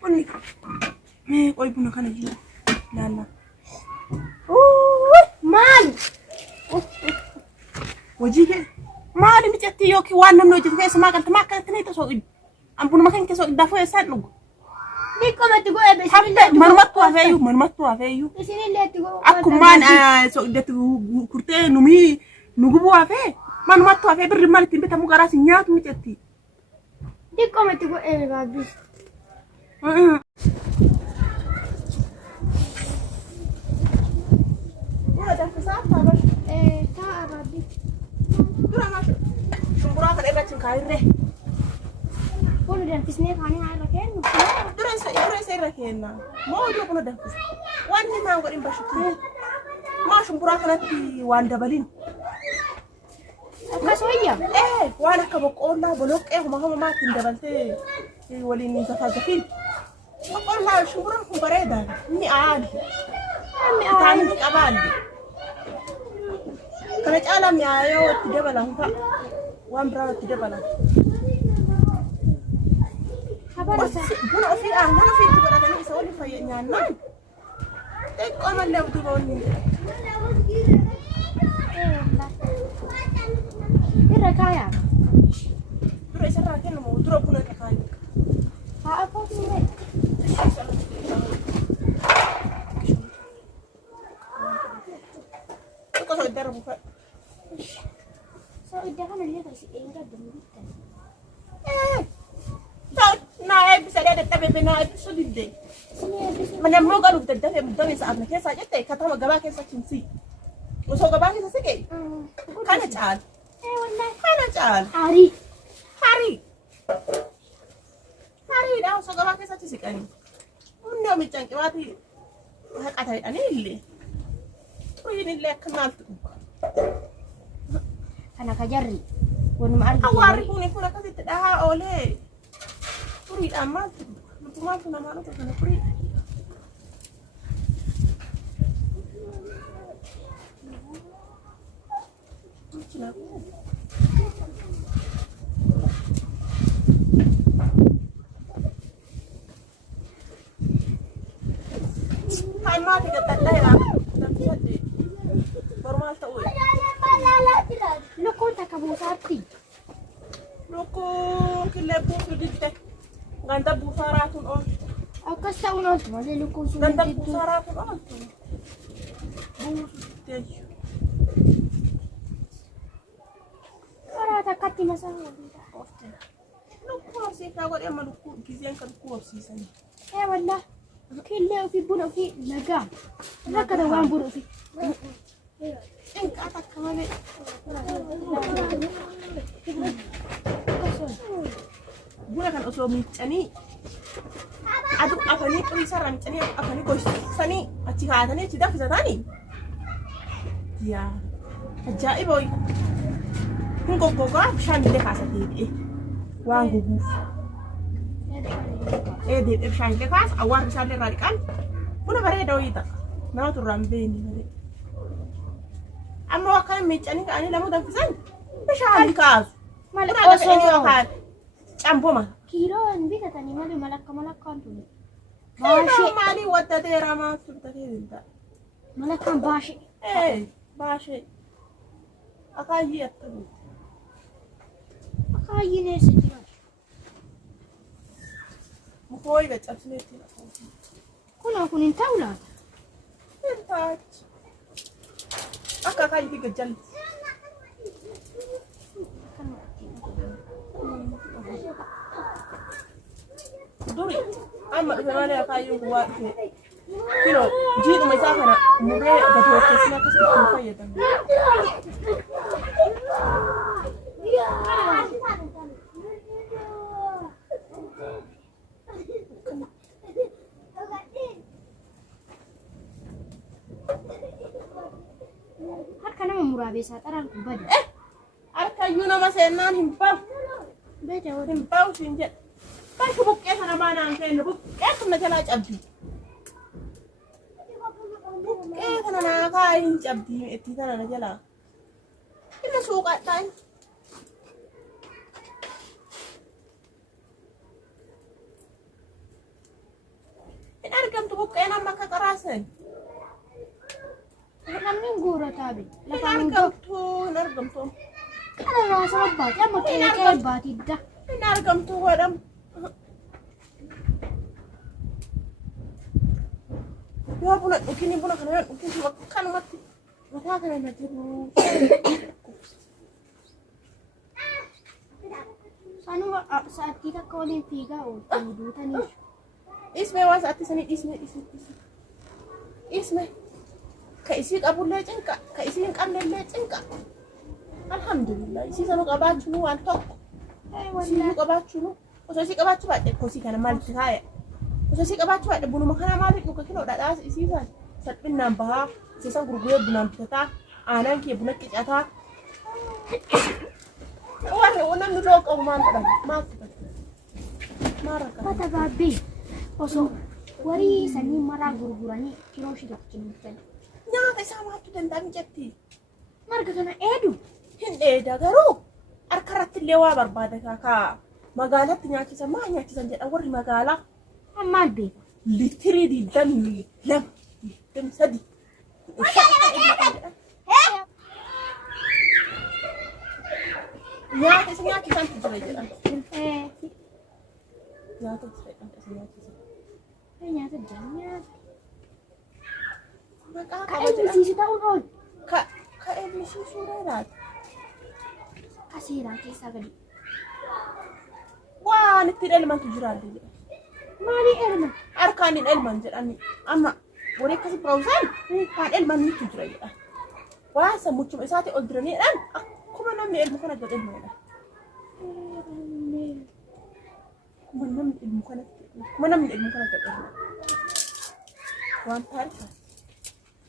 Bunni mee qoy buna kana jiru laalla. Maali? Hojii kee maali micetti yookiin waan namni hojjetu keessa maa galta maa akkanatti ni tasoo ambuna makan keessa daafoo eessaan dhugu. Diqqomatti go'ee beeksisa. Manumatu hafeeyyuu. Isinillee itti go'u. Akkumaan so'idatti kurtee numii nugubu hafee manumatu hafee birri maal ittiin bitamu garaas nyaatu micetti. Diqqomatti go'ee baabbii. Shumburaa kan irra cinkaayirree. Buna danfisnee kaanii haa irra kennu. Dura isa irra kenna. Moo hojii buna danfisa. Wanni maan godhin bashitti. Moo shumburaa kanatti waan dabalin. Akkas wayya. Waan akka boqqoollaa boloqqee homa maatiin dabaltee waliin zafaazafin. Boqqoollaa shumburaan kun bareeda. Inni aali. Taani qabaalli. Kana caalaa mi'aayoo itti dabalan fa'a. Waan biraa itti dabalan. Buna ofii aannan ofiitti godhatanii isa waliin fayyadnyaannaan xiqqoo mallee utubaa waliin jedhama. Irra kaayaa. Dura isarraa kennamu dura buna irra kaayaa. Haa afootiin mee? Xiqqoo soo idda rabu fa'a. Soo idda kanallee kan si eenyu addunyaa bittan. Naa bisa dia dadhabee benaa eebbisuu didde. Mana immoo galuuf daddafee muddamee sa'aafna keessaa jette katama gabaa keessa cimsii. Osoo gabaa keessa siqee kana caala. Kana caala. Hariidha osoo gabaa keessatti siqanii. Hundi oomichaan qibaatii haqata jedhanii illee. Kuyin illee akka maaltu dhuga. Kana kajarri wanuma argite. Awwaarri kun akkasitti dhahaa oolee. Kuriidhaan maaltu lubbumaatu namaa dhufa kana kurii. Hai maati gattadha jedhama. Danfisadde bormaal ta'uu. Lukkuun takka buusaatti. Lukkuun killee buusu didde. Ganda buusaraa kun ooltu. Akkas ta'uun ooltu malee lukkuun sun Ganda buusaraa kun ooltu. Buusu diddeeyyu. Karaa takkatti masaa waliidha. Lukkuu horsiisaa godhe amma lukkuu gizeen kan lukkuu horsiisanii. Wallaa killee ofii buna ofii nagaa. Rakkata waan buna ofii. Cinqaa takka malee. Buna kan osoo miiccanii aduu afanii xurii isarraa miiccanii afanii gogsanii achi kaa'atanii achi danfisatanii. Yaa ajaa'iba ho'i. Kun goggogaa bishaan illee kaasatee dee'e waan goguuf. Deebi'ee bishaan illee kaasa awwaarri isaallee irraa dhiqan buna bareeda ho'i ta'a. Nama turraan beekni malee. Amma akkana miiccanii ka'anii lamuu danfisan bishaan kaasu. Malee osoo Campoma. Kiloon bitatanii malee malakkaan tuni. Baashee. Maali waddatee ramaa turtatee dinta. Malakkaan baashee. Baashee. Akaayyii attami. Akaayyii neessa jira. Mukooyi gaccabsinee ittiin akkasumas. Kun hin ta'u laata? Hin taachi. Akka akaayyii gajjalli. Duri amma dhufe malee akaayyuun kun waa dhufe kilo jiidhuma isaa kana muree gadi hojjeessine akkasitti hin fayyadamu. Harka nama muraabeessaa xaraan kun bada. Harkayyuu nama seennaan hin bahu. Bada waliin. Hin bahu siin jedha. Bashi buqqee sana baanaan kennu buqqee kana jalaa cabdi. Buqqee kana naa kaa'ee hin cabdi itti kana na jalaa. Inni suuqadhaan. buqqeen amma akka qaraasan. Namni guura taabe. Hin argamtu. Kana raasa abbaati amma qeeqee abbaatidda. Hin argamtu godham. Yoo buna dhugini buna kana yoo dhugini akkanumatti mataa kana na jiru. Sanuma sa'aatii takka waliin fiigaa oolchanii duutaniiru. Ismee waan sa'aatii sanii ismee. Ka isii qabullee cinqa, ka isii hin qabnellee cinqa. Alhamdulillah, isii sanuu qabaachuu waan tokko. Isii qabaachuu osoo isii qabaachuu baadhee kosii kana maalitti kaaya? Osoo isii qabaachuu baadhee bunuma kana maaliif dhuga kiloo dhadhaas isii san salphinaan bahaa, isii san gurguree bunaan bitataa, aanaan kee buna qicataa. Warri namni loo qabu maal jedhama? Maal fudhata? Maal rakkata? Fata baabbii osoo warii sanii maraa gurguranii kiloo shirratti cimsanii. Nyaata isaa maaltu danda'an jetti? Marga kana eedu. Hin dheeda garuu harka irratti illee waa barbaada kaa magaalatti nyaachisan maa nyaachisan jedha warri magaalaa. Maal beeku? Litirii 22 23. Nyaata isa nyaachisan jira jedha. Nyaata isa nyaachisan. Nyaata jira. Maqaa Ka eebbisiisu ta'uun oolu. Ka eebbisiisuu dheeraati. Ka seeraa keessaa gadi. Waan ittiin elmantu jiraallee jedha. Maali elman? Harkaan hin elman jedhani. Amma warri akkasii biraawusaan kan elman nitu jira jedha. Waa sammuchuma isaati ol jiraniidhaan akkuma namni elmu kana gad elmanidha. Akkuma namni elmu kana gad elma. Waan taarifaati.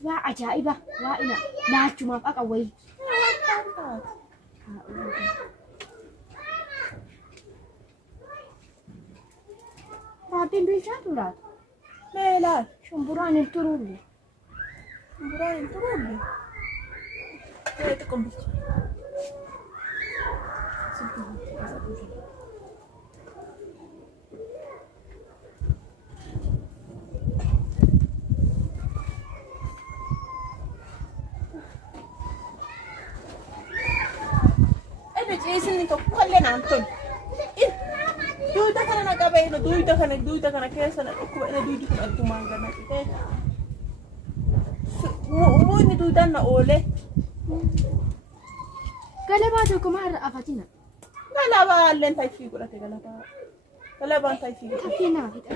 Waa ajaa'iba! Waa ina laachumaaf aqa wayii. Raabbiin bilchaatu laata? Leelaal. Shumburaan hin turulle. Shumburaan hin turulle. Xiqqoon bilchaatu. Isini tokko kallee naan tolu. Duyda kana na qabee duyda kana keessa na dhukkuba ina duydi kun addumaan gana qitee. Muunni duydaan na oolee. Galabaa tokko maal afatina? Galabaa alleen taayifii godhate galabaa. Galabaan taayifii godhate. Taayifii naa fidha.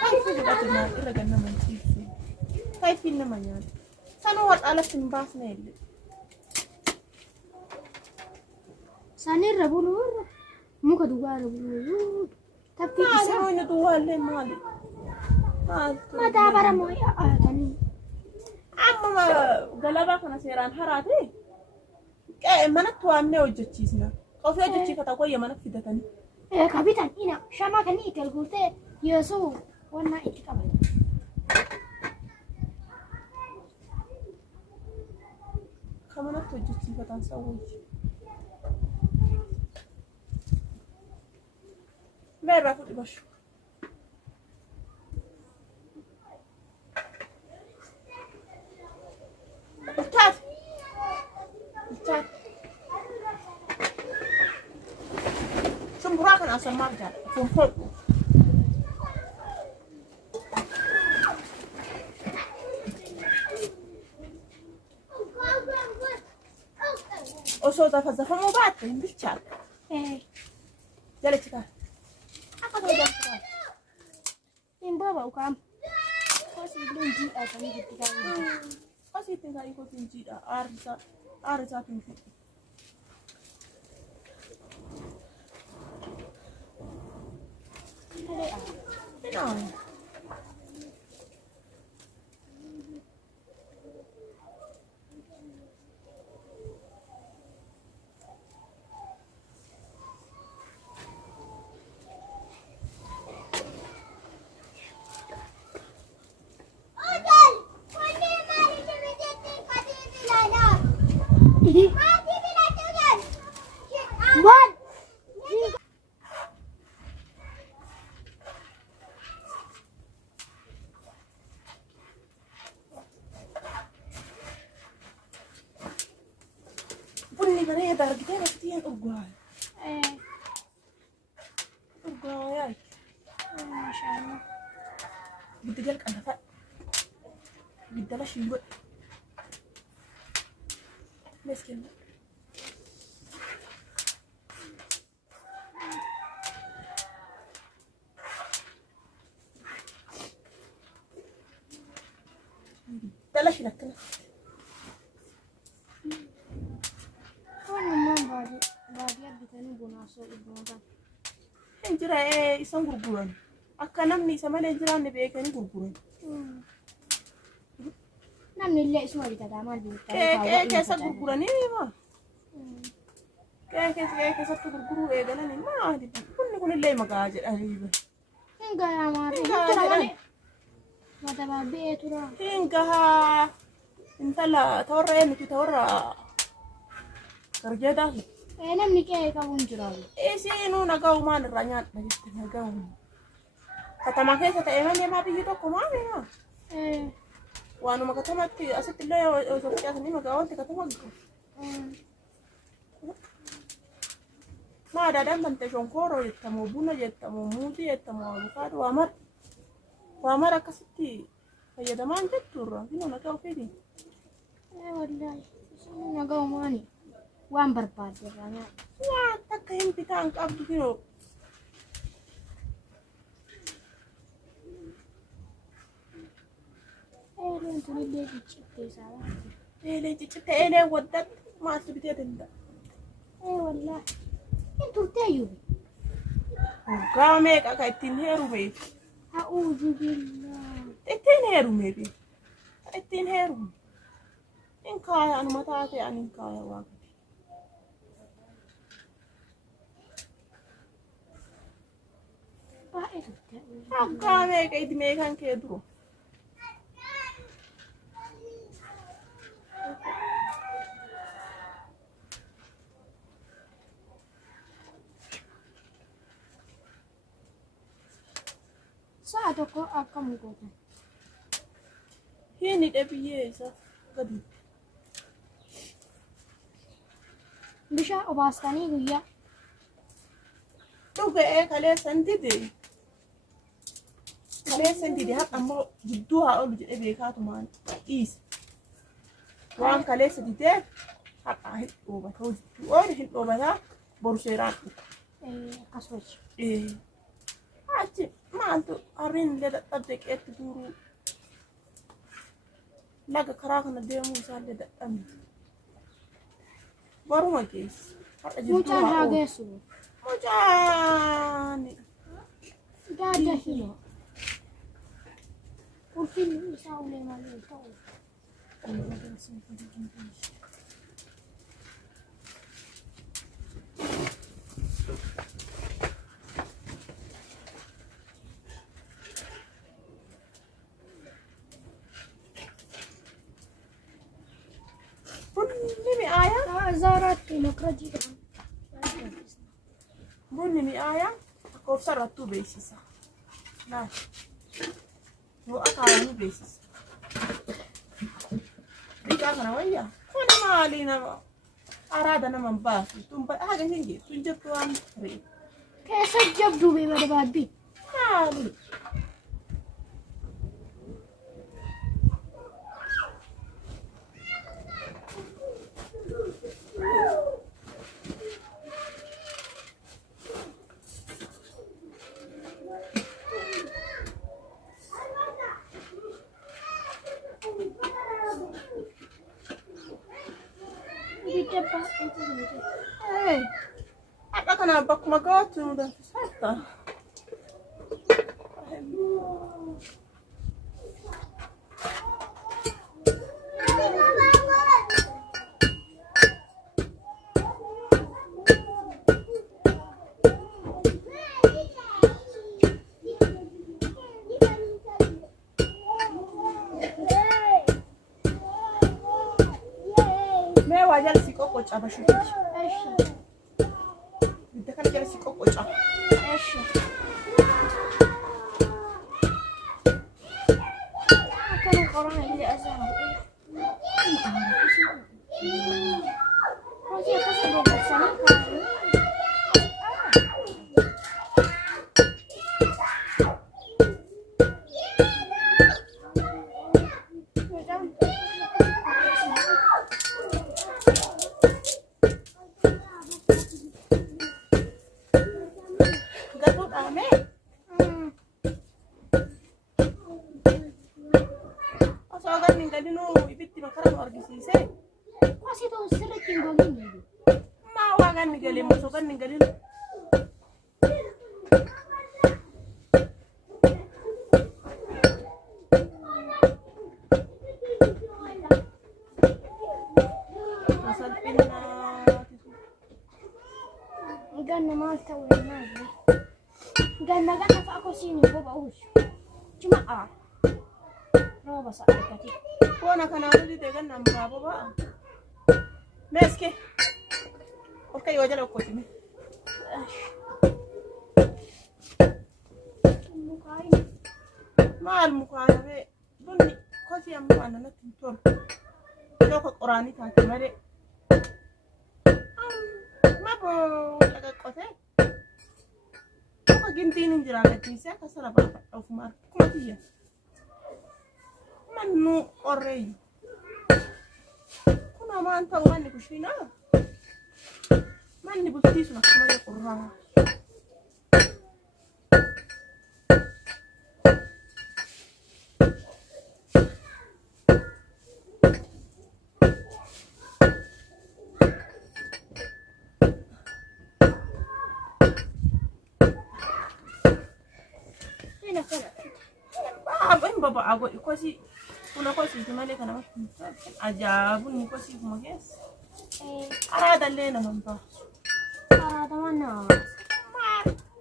Taayifii godhate naa irra ganna manchiisu. Taayifiin nama nyaata. Sanuu warqaalatti hin baasne illee. Sanirra buluurra muka duwwaarra buluurra taphii isaa. Maali inni duwwaallee maali? Mataa bara moo'ee aatanii. Amma galabaa kana seeraan haraate manatti waamnee hojjechiisna. Ofii hojjechiifata koyya mana fidatanii. Kabitan ina shamaa kan itti alguurtee yeesoo wannaa itti qabate. Kan manatti hojjechiifatan sawwayyi. Merah aku di bawah. Ustaz. Sembura kan asal marga. Kumpul. Osoo tafazafamu baate bichaat. Jala cika. Yang bawa ukam. Kasih belum jiat kami ketika ini. Kasih tinggal ikutin jiat. Arsa tinggi. Kenal. بريه درجتين كتير أرجوها إيه أرجوها ياي ما شاء الله. بدي جالك أنا فا بدي لاش يقول مسكين بلاش لك كده أنا ما بعدي أبدأ بنا سوق البنات. هنجرا إيه يسون غرغران أكنامني سمال هنجرا نبيكني غرغران namni illee isuma bitata maal keessa gurguranii ma keessatti gurguruu eegalanii maali kun illee maqaa jedhanii hingaa maarree tura malee mata baabee tura hingaa intala tawarra eenyuti tawarra garjeedaafi namni qe'ee qabuun jiraayu isiinuu nagaa umaan irraa nyaadha jette nagaa katama keessa ta'e malee maa biyyi tokko maali maa وأنا ما كتمت أسد الله وزوجتي أثنين ما قاولت كتمت ما دام بنت شنكورو يتمو بونا يتمو موزي يتمو أفوكادو وأمر كستي هي دمان جتورا هنا نقاو فيدي والله نقاو ماني وان برباد الرانيا تكهين بتانك أبدو كيلو ليه جيت إلى ودت ما أسبتي تندا والله أنتوا تيجوا قامك أكيد هيرو بيت أعوذ بالله هيرو ميبي هيرو إن كايا أنا ما تعرفي أنا إن كايا واقف قامك أيد ميكان كيدرو saatoko akkam gootan hini dhabiyee isa gadi bishaan obaastanii guyyaa dhuga'ee kaleessan dide haqa ammoo gidduu haa olu jedhe beekaatumaan dhiise waan kaleessa didee haqa hin dhoobata hojjechuu oolu hin dhoobataa boru seeraan akkasumas achi maaltu harreen illee dadhabde qeetti guuruu laga karaa kana deemuu isaallee dadhabne baruma keessa har'a jidduu haa oolu mucaani daadda hima ulfinni isaa ulee malee ta'u زارت مكرجي bunni mi'aaya lakkoofsa irrattuu beeksisa yoo akaayanii beeksisa biqaa kana wayyaa kun maalii nama araada naman baasu tun haga hin geessu hin jirtu waan ta'eef keessa jabduu beemada baabbii maali Akka kana bakkuma gaatu danfisatta. Me wajal si qoqqoca bashuti. Kan jala si qoqqoca. Akkana qoraan illee asaan hojii akkasii كوسيني بابا أوش جماعة روبا صاحبتي وانا كان اولي دغنا مبابا بقى ماسكه اوكي وجه لو كنت ما المقارنه بني كوسي ام انا نتنتور لو قراني تاعت مري ما بو لك قوتي جنتين انجرا كتيسه كسر بقى او فمار كوتيه منو قري كنا ما انت وماني كشينا ماني بلتيس نكمل قرها baba ago ikosi kuna kosi tumale kana ajabu ni kosi kumages arada lena mamba arada mana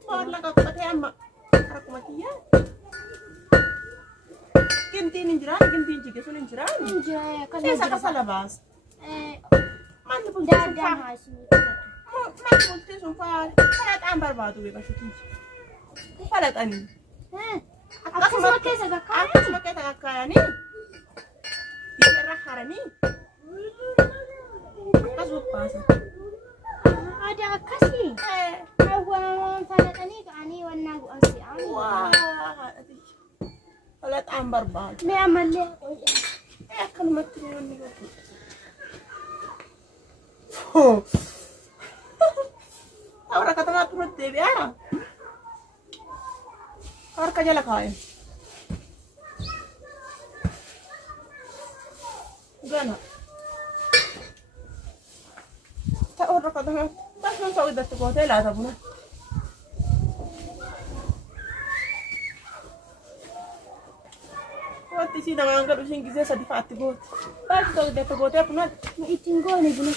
mar la ka pate amma arakumatia kintin jige sun injiran kan sa sala bas man bu dada masini man bu sun fa kana tan barbadu be bashuti fala tani أكسمك كيسة كاكايا أكسمك كيسة كاكايا يسرح حرمي أكسمك باسا ada kasih awal falatani kani warna guasi ani wah falat ambar bal me amalle kan matri ni ho ahora kata ma turut devi ah और कजा लगाए गाना تا और रखा था बस मैं सौ दस को दे ला था बुना वो तीसी नगांग कर उसी किसे सदी फाती को बस सौ दस को दे अपना itingo ni buno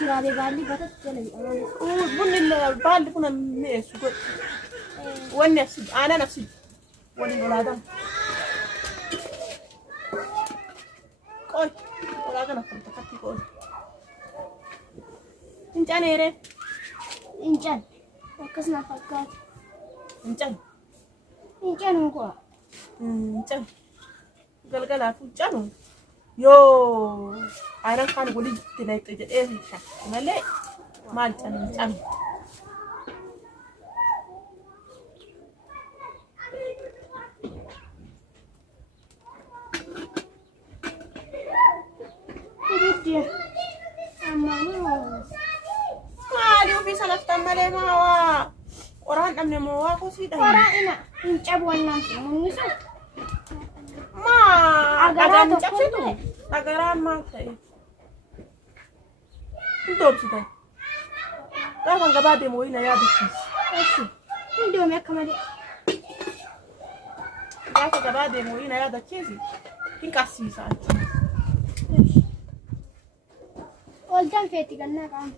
جرابي بالي بطت جلبي بن البال كنا ميس والنفس انا نفسي والولادة قول ولادة نفسي تكتي قول انت انا يري انجان وكسنا فكات انجان مكوا انجان قلقلا فوجانو يو أنا كان أقول لك تلاقي إيه شيء مالي مال تام كيف مالي وفي سنة تملي ما هو orang amne mau aku sih dah. Orang ina incap warna mungisu. Ma, agaran incap sih tu. Agaran mak saya. Itu apa sih dah? Dah kan gak ada mau ini ya bisnis. Esi. Ini dia mek kamari. Dah kan gak ada mau ini ya dah cezi. Ini kasih saja. Oljan feti ganna kan.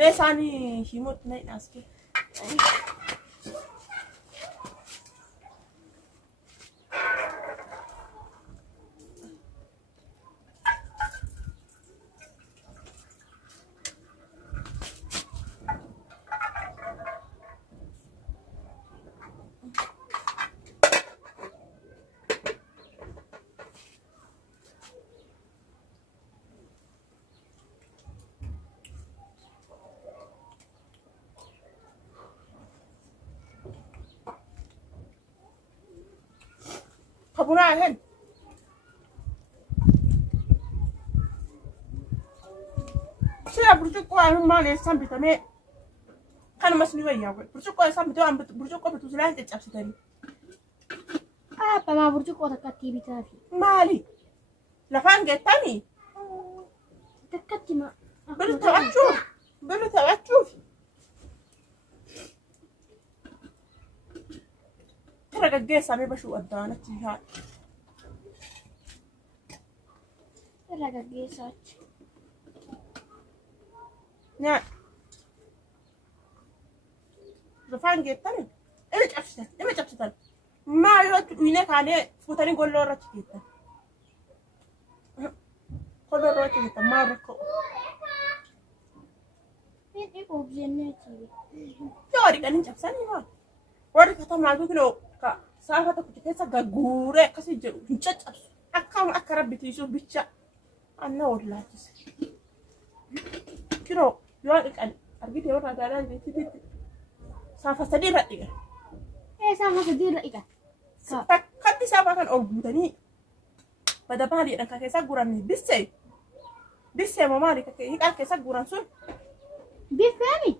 Besani himut naik naski. Kapura kan? Saya bercukur aku malah sampai tadi kan masih ni wajah aku. Bercukur sampai tu ambil bercukur betul selain cecap sekali. Apa ma burcuqqoo takkatti bitaa fi. Maali? Lafaan geettanii? Takkatti ma. Bilu taphachuuf. Tira gaggeessamee bashuu addaanatti haadha. Irra gaggeessaachi. Nyaadha. Lafaan geettanii? Ima cabsitan. Maal irratti dhuyne kaanee fuutanii golloo irratti geettan. Golloo irratti geettan maal rakkoo? Inni oobjenneeti. Yoo dhiqanii cabsanii maa? Warri katamaatu kunoo saafa tokko keessa gagguuree akkasii jedhu hin caccabsu. Akka rabbitiisuuf bicha anna wallaachise. Kunoo yoo dhiqan argite yoo taataalaan jechuutti saafa sadii irra dhiqan. Saafa sadii irra dhiqan. Takkatti saafa kan ol guutanii bada maaliidhaan kan keessa guran bissee. Bissee moo maali hiiqaan keessa guran sun? Biffeemi?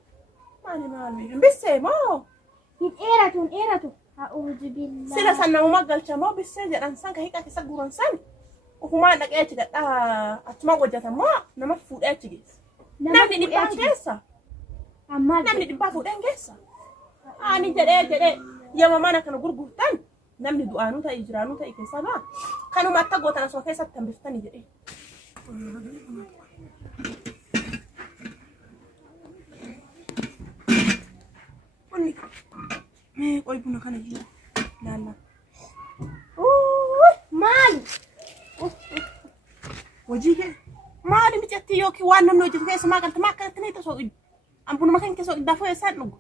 Maali bissee moo? Hin dheeratu. A'uudhu billaa. Sila san namuma galcha moo bissee jedhan san kan hiiqaa keessa guran san ufumaan dhaqee achi gadhaa achuma hojjetan moo nama fuudhee achi geessa. Namni dhibbaan geessa. Namni dhibbaa fuudheen geessa. Ani jedhee yoo mana kana gurgurtan namni du'aanuu ta'e jiraanuu ta'e keessa baa kanuma akka gootan asoo keessatti hambiftanii jedhee. Mee qoy buna kana jiru laalla. Maali? Hojii kee maali mijatti yookiin waan namni hojjetu keessa maa galta maa akkanatti ni tasoo qiddu. Ambunuma kan keessa qiddaa fooyyee isaan dhugu.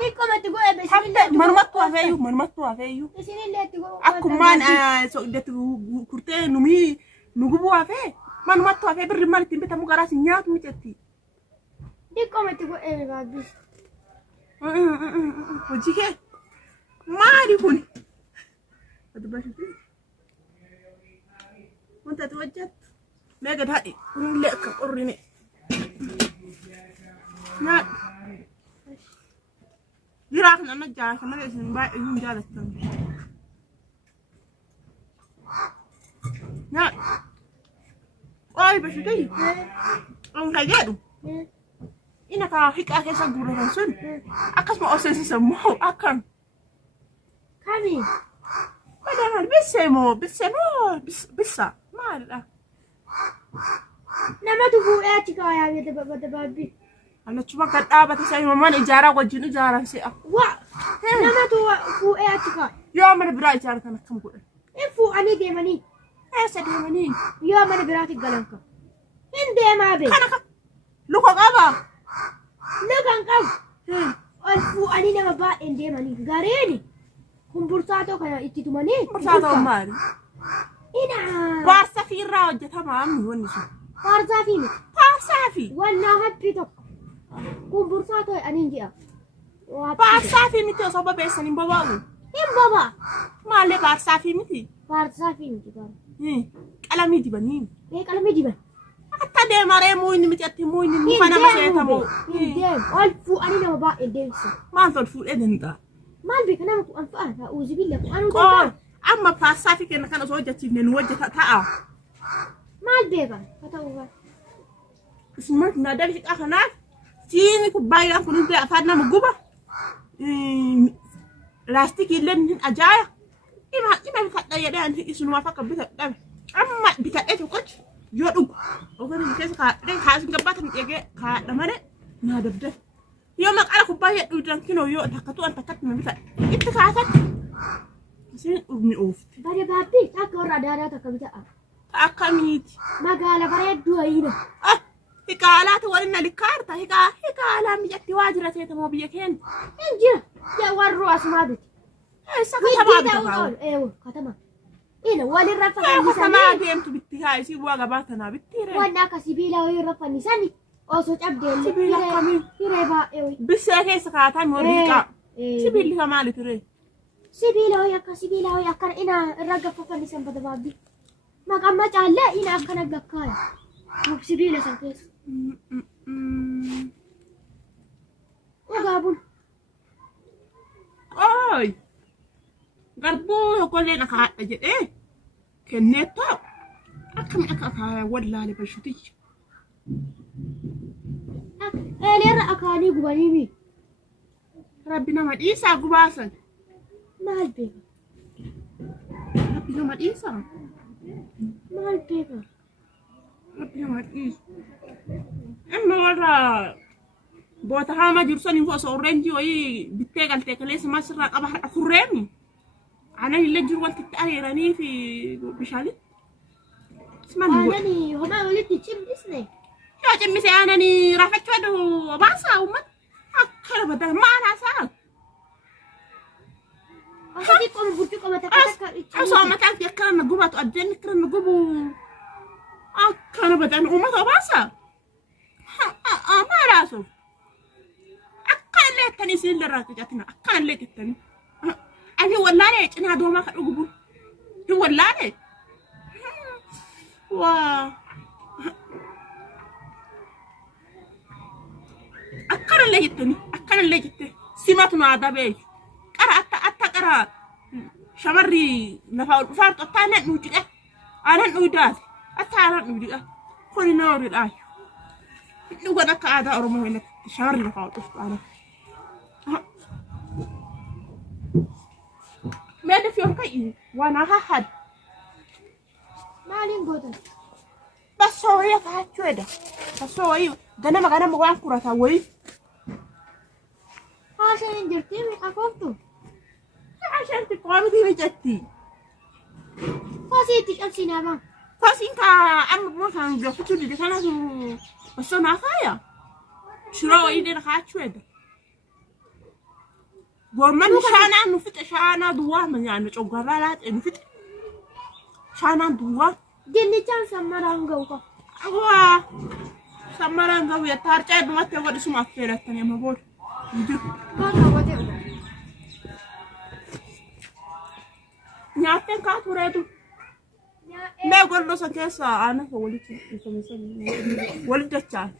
Niqqomatti go'ee beeksisa. Manumattuu hafeeyyuu. Isinillee itti go'u. Akkumaan soqidatti kurtee nu gubuu hafee manumattuu hafee birri maal ittiin bitamu garaas hin nyaatu mijatti. Niqqomatti go'ee baabbii. Hojii kee maali kun? Wanta ati hojjettu mee gad haadhi kunillee akka qorrine. Jiraa kan anna jaalata malee isin baay'ee hin jaalattan. Qoy bashitay. An ka jedhu. Ina ka hiiqaa keessa guuratan sun akkasuma osoo moo akkam? Kami? Padahal bisa maalidha? Namatu fuudhee achi kaayaa beekte baabbii. Anachuma kan dhaabate isa himamaan ijaaraa wajjin ijaaran si'a. Waa! Namatu fuudhee achi kaaya. Yoo mana biraa ijaara kan akkam godhan? Hin fuudhanii deemanii. Eessa deemanii? Yoo mana biraatti galan kan. Hin deemaa beekte. Kana kan luka qaba. Lukan qabu. Ol fuudhanii nama baay'een deemanii. Gareeni. Kun bursaatoo kana itti tumanii. Bursaatoo maali? Ina. Baarsa fi irraa hojjetamaa amni wanni sun. Baarsaa fi miti. Baarsaa fi. Wannaa haphii tokko. Kun bursaatoo aniin jedha. Baarsaa fi miti osoo bobeessan hin boba'u. Hin boba'a. Maallee baarsaa fi miti? Baarsaa fi miti bara. Qalamii dibanii. Qalamii diban. Akka deemaree muuyini miti atti muuyini muka nama seetamu. Hin deemu. Ol fuudhanii nama baay'een deemsisan. Maal ol fuudhee danda'a? Maal beeka nama kun anfa'an ta'uu sibilla kun anu ta'u. Amma baarsaa fi kenna kana osoo hojjechiifne nu hojjeta ta'a. Maal beeka? Ta'uu bara. Isuma nada hiiqaa kanaaf siini kubbaayaan kun illee afaan nama guba. Laastikii illee hin ajaaya. Ima bitadha jedhee ani isunumaaf akka bitadhabe. Amma bitadhee tokkochi yoo dhugu. Ogaan keessa kaadhee haasin gabbaatan eegee kaadha malee naa dabdee. Yoo maqaa kubbaayee dhuudan kinoo yoo takkatu an takkatti na bitadhe. Itti kaasatti. Isin dhugni oofti. Bare baabbii akka warra adaadaa takka bita'a. Akkamiiti. Magaala bareedduu wayiina. Hiikaalaati waliin na likkaarta hiikaalaa miyyatti waajjira seetamoo biyya keenya. Hin jira warru asumaa biti. Eessa katamaa bita baa'u? Katama. Ina walirra fannisanii. Katamaa deemtu bitti haa isii bu'aa gabaa tanaa bitti. Wanni akka sibiila walirra fannisanii osoo cabdeellee. Sibiila akkamii? Hiree baay'ee. Bissee keessa kaatan yoo dhiiqaa. Sibiilli ka maali ture? Sibiila wayii akkana ina irra gaffa fannisan bada baabbii. Maqaan macaallee ina akkana gakkaaya. Sibiila san keessa. Dhugaa buna. Ooy! garbuu kolleen akka haadha jedhee kenneetoo akkami akka wallaale bashutichi. Eelerra akaanii gubaniimi. Rabbi nama dhiisaa gubaasan. Maal beeka? Rabbi nama dhiisaa. Maal beeka? Rabbi nama dhiisu. Amma warra boota haama jiru saniin osoo orreenjii wayii bittee galtee kaleessa masirraa qaba har'a furreemi. Aannan illee jiru wanti itti areeranii fi bishaanii. Aannan homaa walitti cimdisne. Yoo cimmisee aannan raafachuu aduu baasaa uummata. Akkana baddala maal haasaa? Asii qomu burcuqqoo takka takka. Osoo mataan kee akkana na gubatu addeenni akkana na gubu. Akkana baddala uummata baasaa. Maal haasoo? Akkana illee jettanii siin illee raakkachatina akkana illee jettanii. Ani wallaale cinaa doomaa kan dhugu bulu. Ni wallaale. Waa. Akkana illee jettanii akkana illee jettee simatu naa dabee. Qara atta qara shamarri lafa dhufaartu atta aanan dhuudhiidha. Aanan dhuudhaati. Atta aanan dhuudhiidha. Kuni nama dhuudhaa. Dhugan akka aadaa Oromoo hin shamarri lafa dhuftu aanan. Mede fior kai wana hahad. Maalin gootan? Basoo ya ka chweda. Basoo yi ganama waan kurata way. Haashaan jirti mi qafoftu? Haashaan ti qoomiti mi jetti. Hoosiitti cabsinaa baan. Hoosin ka amma bosan gafutu di kana su basoo na faya. Shiro yi de ka chweda. Gorman shaanaan nu fixe shaanaa duwwaa manyaanne coggarraa laaxee nu fixe shaanaan duwwaa. Dinnichaan sammaraan ga'u qaba. Waa sammaraan ga'u yetta harcaa dhumatti wadhi suma affeerattanii amma booda. Kaan raawwatee dhuga. Nyaatteen kaa tureetu. Mee golloo san keessa aannan walitti dachaan.